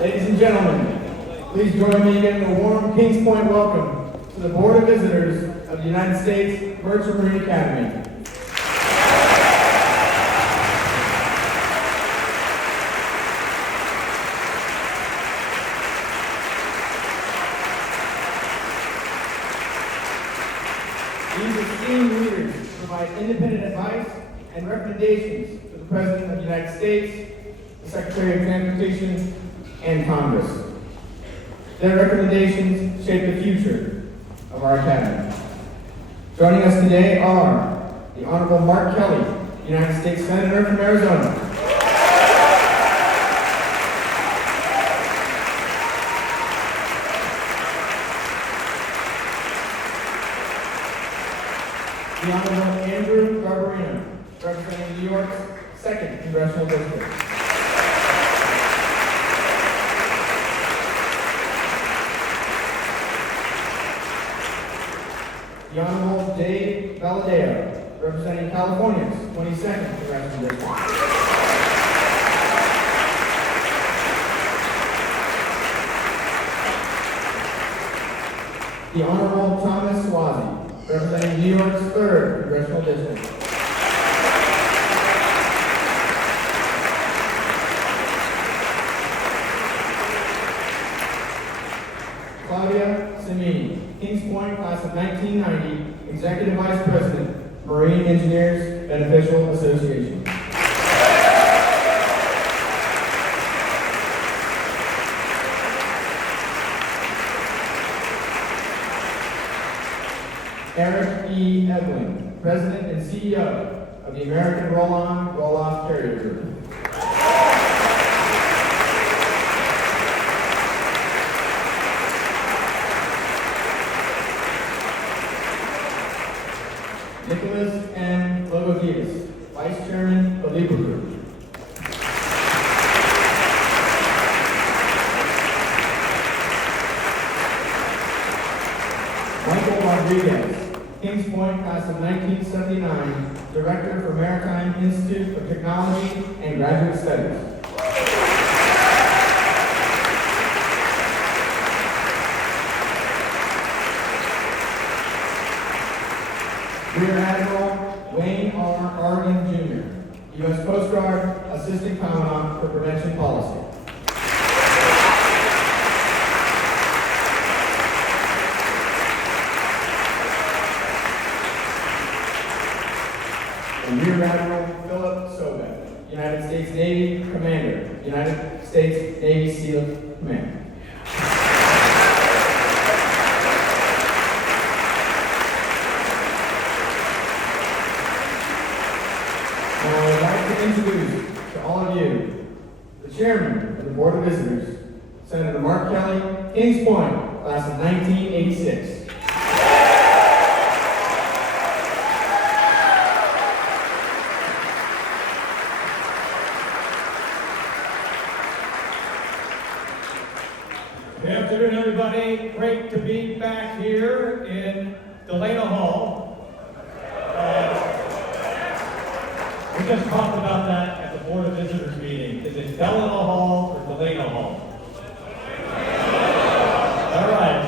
Ladies and gentlemen, please join me in giving a warm Kings Point welcome to the Board of Visitors of the United States Merchant Marine Academy. These esteemed leaders provide independent advice and recommendations to the President of the United States, the Secretary of Transportation, and Congress. Their recommendations shape the future of our Academy. Joining us today are the Honorable Mark Kelly, United States Senator from Arizona. The Honorable Andrew Garbarino, representing New York's 2nd Congressional District. The Honorable Dave Valadeo, representing California's 22nd Congressional District. The Honorable Thomas Swazi, representing New York's 3rd Congressional District. Claudia Semini, Kings Point, class of 1990, Executive Vice President, Marine Engineers Beneficial Association. Eric E. Edwin, President and CEO of the American Roll-On, Roll-Off Carrier Group. Nicholas M. Logogitis, Vice Chairman of Libra Group. Michael Rodriguez, Kings Point, class of 1979, Director for Maritime Institute of Technology and Graduate Studies. Rear Admiral Wayne R. Argan, Jr., U.S. Coast Guard Assistant Commandant for Prevention Policy. And Rear Admiral Philip Sobek, United States Navy Commander, United States Navy SEAL Command. Introduce to all of you the Chairman of the Board of Visitors, Senator Mark Kelly, Kings Point, class of 1986. Good afternoon, everybody. Great to be back here in Delano Hall. We just talked about that at the Board of Visitors meeting. Is it Delano Hall or Delano Hall? All right.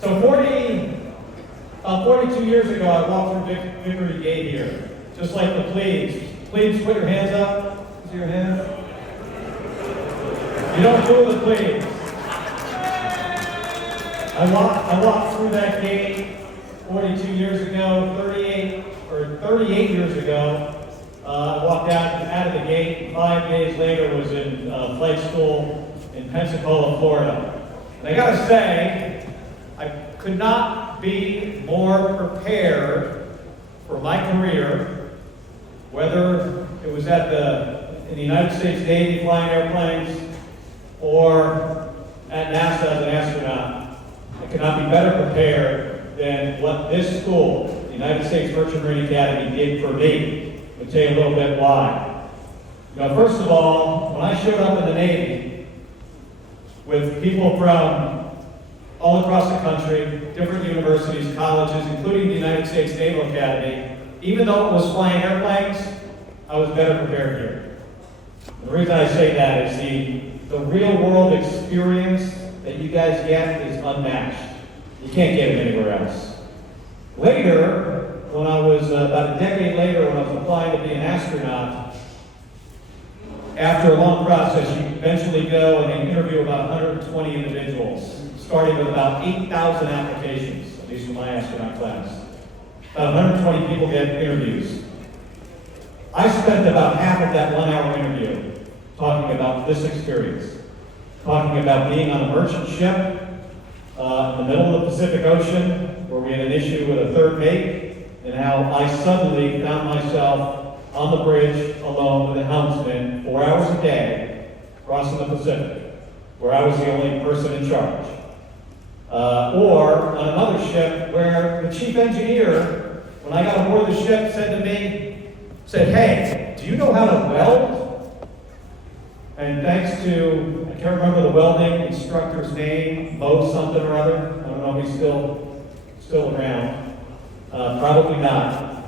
So 42 years ago, I walked through Victory Gate here, just like the plebes. Plebes, put your hands up. See your hands? You don't fool the plebes. I walked through that gate 42 years ago, 38 years ago. I walked out of the gate. 5 days later, was in flight school in Pensacola, Florida. And I got to say, I could not be more prepared for my career, whether it was in the United States Navy flying airplanes or at NASA as an astronaut. I could not be better prepared than what this school, the United States Merchant Marine Academy, did for me. I'll tell you a little bit why. Now, first of all, when I showed up in the Navy with people from all across the country, different universities, colleges, including the United States Naval Academy, even though it was flying airplanes, I was better prepared here. The reason I say that is the real world experience that you guys get is unmatched. You can't get it anywhere else. Later, when I was about a decade later, when I was applying to be an astronaut, after a long process, you eventually go and they interview about 120 individuals, starting with about 8,000 applications, at least for my astronaut class. About 120 people get interviews. I spent about half of that 1 hour interview talking about this experience, talking about being on a merchant ship in the middle of the Pacific Ocean, where we had an issue with a third mate, and how I suddenly found myself on the bridge alone with a helmsman 4 hours a day, crossing the Pacific, where I was the only person in charge. Or on another ship where the chief engineer, when I got aboard the ship, said, hey, do you know how to weld? And thanks to, I can't remember the welding instructor's name, Bo something or other. I don't know if he's still around. Probably not.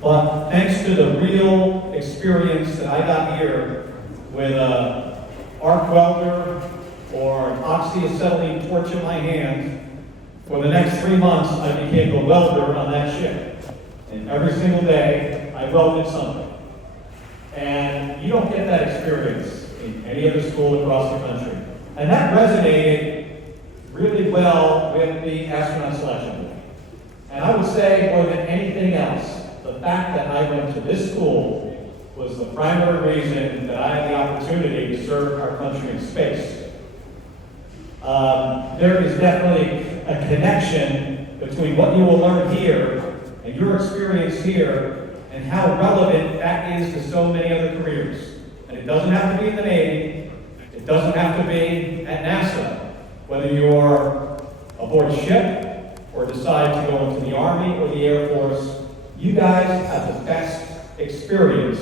But thanks to the real experience that I got here with an arc welder or an oxyacetylene torch in my hand, for the next 3 months I became a welder on that ship. And every single day I welded something. And you don't get that experience in any other school across the country. And that resonated really well with the astronaut/boy. And I would say more than anything else, the fact that I went to this school was the primary reason that I had the opportunity to serve our country in space. There is definitely a connection between what you will learn here and your experience here and how relevant that is to so many other careers. And it doesn't have to be in the Navy. It doesn't have to be at NASA. Whether you're aboard a ship or decide to go into the Army or the Air Force, you guys have the best experience,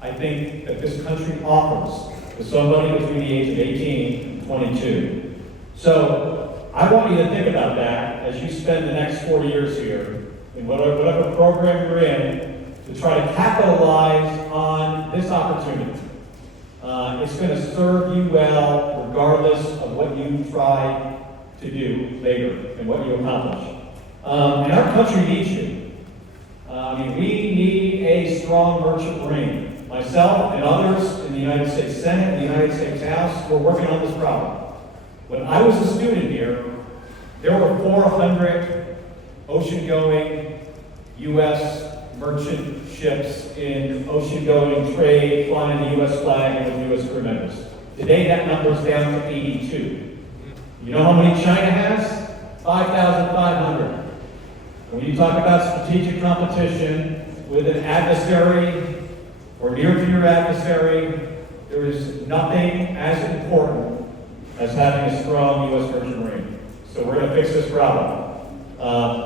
I think, that this country offers to somebody between the age of 18 and 22. So I want you to think about that as you spend the next 4 years here in whatever program you're in, to try to capitalize on this opportunity. It's going to serve you well regardless of what you try to do later and what you accomplish. And our country needs you. We need a strong merchant marine. Myself and others in the United States Senate and the United States House, we're working on this problem. When I was a student here, there were 400 ocean-going U.S. merchant ships in ocean-going trade, flying the U.S. flag and with U.S. crew members. Today, that number's down to 82. You know how many China has? 5,500. When you talk about strategic competition with an adversary or near to your adversary, there is nothing as important as having a strong U.S. merchant marine. So we're going to fix this problem.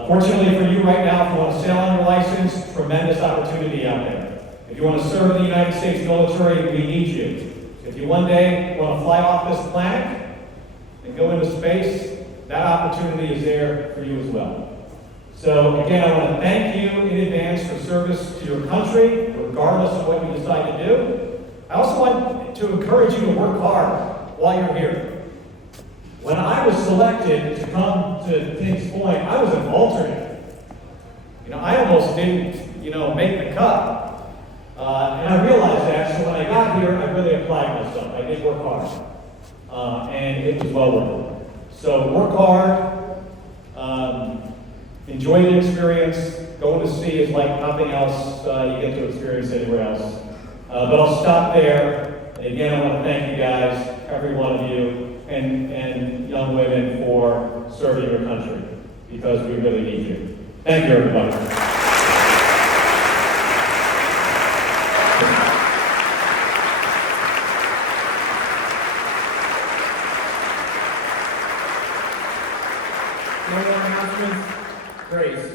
Fortunately for you right now, if you want to sail on your license, tremendous opportunity out there. If you want to serve the United States military, we need you. If you one day want to fly off this planet and go into space, that opportunity is there for you as well. So again, I want to thank you in advance for service to your country, regardless of what you decide to do. I also want to encourage you to work hard while you're here. When I was selected to come to Kings Point, I was an alternate. I almost didn't, make the cut. And I realized that, so when I got here, I really applied myself. I did work hard. And it was well worth it. So work hard, enjoy the experience. Going to sea is like nothing else you get to experience anywhere else. But I'll stop there. And again, I want to thank you guys, every one of you, and young women for serving your country, because we really need you. Thank you, everybody. No more announcements? Grace.